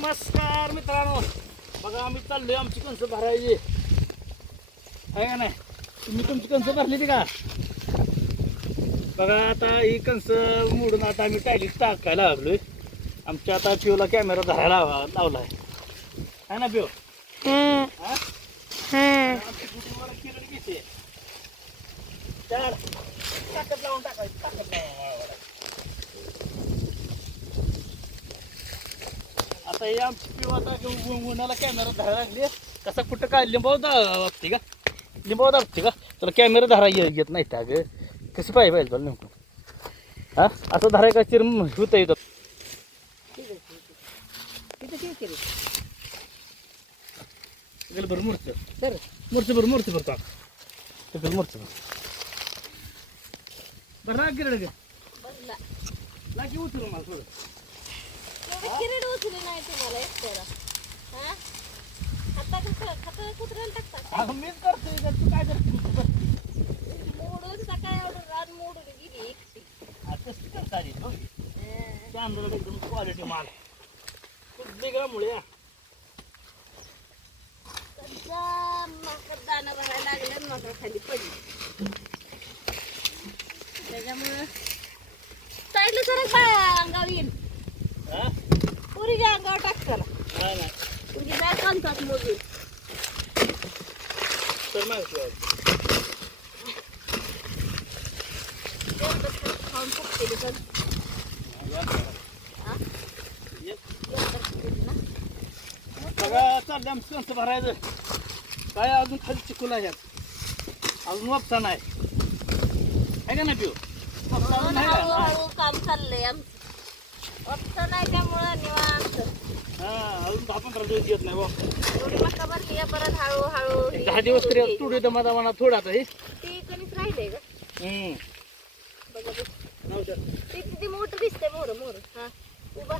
नमस्कार मित्रांनो. बघा आम्ही चाललोय. आमची कणसं भरायची. आहे का नाही? तुम्ही तुमची कणसं भरली ती का? बघा आता ही कणसं मोडून आता आम्ही टायलीत टाकायला लागलोय. आमच्या आता पिओला कॅमेरा धरायला लावा- लावलाय. आहे ना पिओ हा? किरण घेते. लावून टाकायची. आता हे आमची पिऊ आता उ- उन्हाला कॅमेरा धरायला लागली. कसा कुठं काय लिंबाव दाबते का? लिंबाव दाबते का? तुला कॅमेरा धरा ये- येत नाही त्या ग कसं पाहिजे पाहिजे तुला नेमकं? हा? असं धराय का चिर होतं येतं गेलं बरं मूर्च सर. मूर्च बरं मूर्च बरं तिकडं मूर्च बरं बरं. राग गिरड गे. बसला लागी उचल मला थोडं. एवढं किरीट उचलली नाही तुम्हाला एकट्याला हा? खाता कसं खाता कुत्र्याला टाकतात. अगं मीच करतोय तर तू काय करते तू कर. मोडून सकाळी एवढं रान मोडून गेली एकटी. आता? हं. त्या अंधारात एकदम क्वालिटी माल. खूप वेगळ्यामुळे दाणं भरायला लागलं माकड खाली पडली. त्याच्यामुळं साईडला सर अंगावर येईल. पुरीच्या अंगावर टाकताना तुझी बॅग कांतात मोजून तर आहे एवढं खाऊन फुकतेली पण हा? एवढं फुकतेली ना. सगळं चाललं आमचं कसं भरायचं काय अजून खाली चिकूला ह्यात अजून वापसा नाही आहे का पिऊ नाही का? हळूहळू काम चाललंय आमचं ऑप्शन नाही त्यामुळं निवांत. हा अजून दिवस येत नाही वापस एवढी आहे, परत हळूहळू एक दहा दिवस तरी तुडू दे माझा थोडा आता हे. ती कणीच राहिले का? हम्म. बघा बघ. नव्हतं. ते किती मोठं दिसतंय मोर मोर. हा उभा.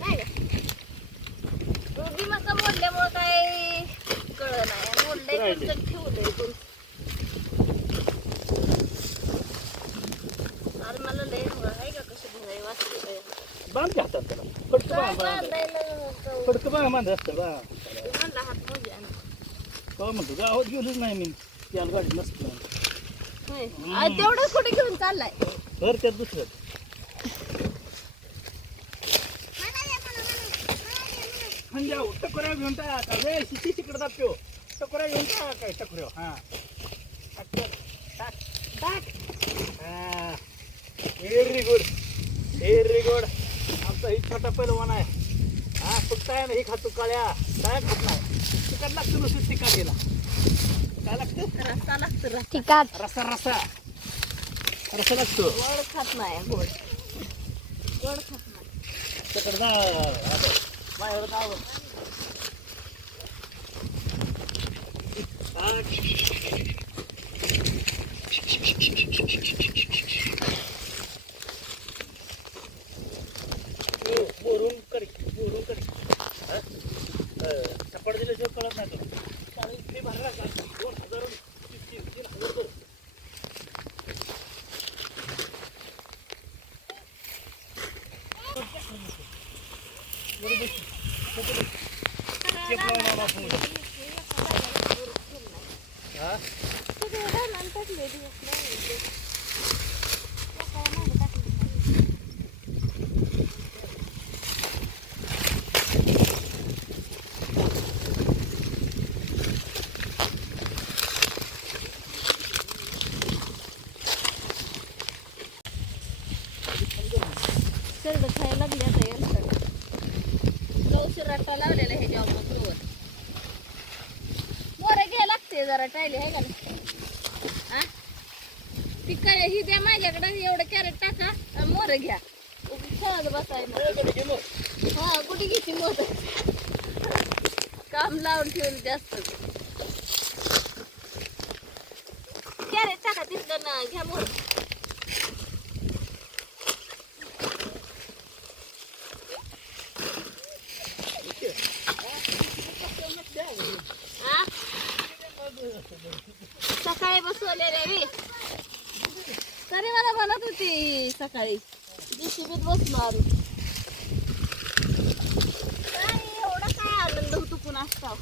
नाही का? दोघी मका मोडल्यामुळं काय कळ नाही. मोडलंय राहिले. कोणतं? ठेवलंय अरे मला लय हवं आहे का कसं भराय वाचलं हातात त्याला फटकं बांध? फटकं बांध बांध असतं बा काय म्हणतो गावात गेलोच नाही मी त्याला गाडी नसतं तेवढंच कुठे घेऊन चाललाय तर त्यात दुसरं म्हणजे टकोऱ्या घेऊन टाक शिशी तिकडे दाप्यो टकोऱ्या घेऊन टाक काय टकोऱ्या हा टाक टाक हा व्हेरी गुड व्हेरी गुड आमचा ही छोटा पैलवान आहे. हा फक्त आहे ना हे खातो काळ्या. काय खात नाही. तिकट लागतं नुसतं तिकट गेला काय लागतं? रस्ता लागतो रस्ता रसा रसा रसा लागतो. गोड खात नाही गोड. गोड खात नाही. तिकडे जा जावं. कळत नाही तो चाळीस ते भरला का? दोन हजार तीन तीन- हजार. हा? सरडं खायला लागली आता यांच्याकडे गौशी रट्टा लावलेला ह्याच्या मोर मोर घ्यायला लागते जरा टायले आहे का हा? ती काय ही द्या माझ्याकडे एवढं कॅरेट टाका मोर घ्या. खेळत बसाय. हा कुठे घेते मोर? काम लावून ठेवलं जास्त. कॅरेट टाका तिथलं ना घ्या मोर. सकाळी बसवलेले तरी मला म्हणत होती सकाळी. शिबीत बसणार एवढा काय आनंद होतो पुन्हा असता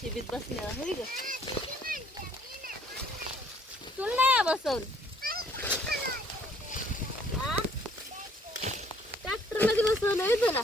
शिबीत बसल्यावर ग? तुला नाही बसवल ट्रॅक्टरमध्ये बसवलं तुला.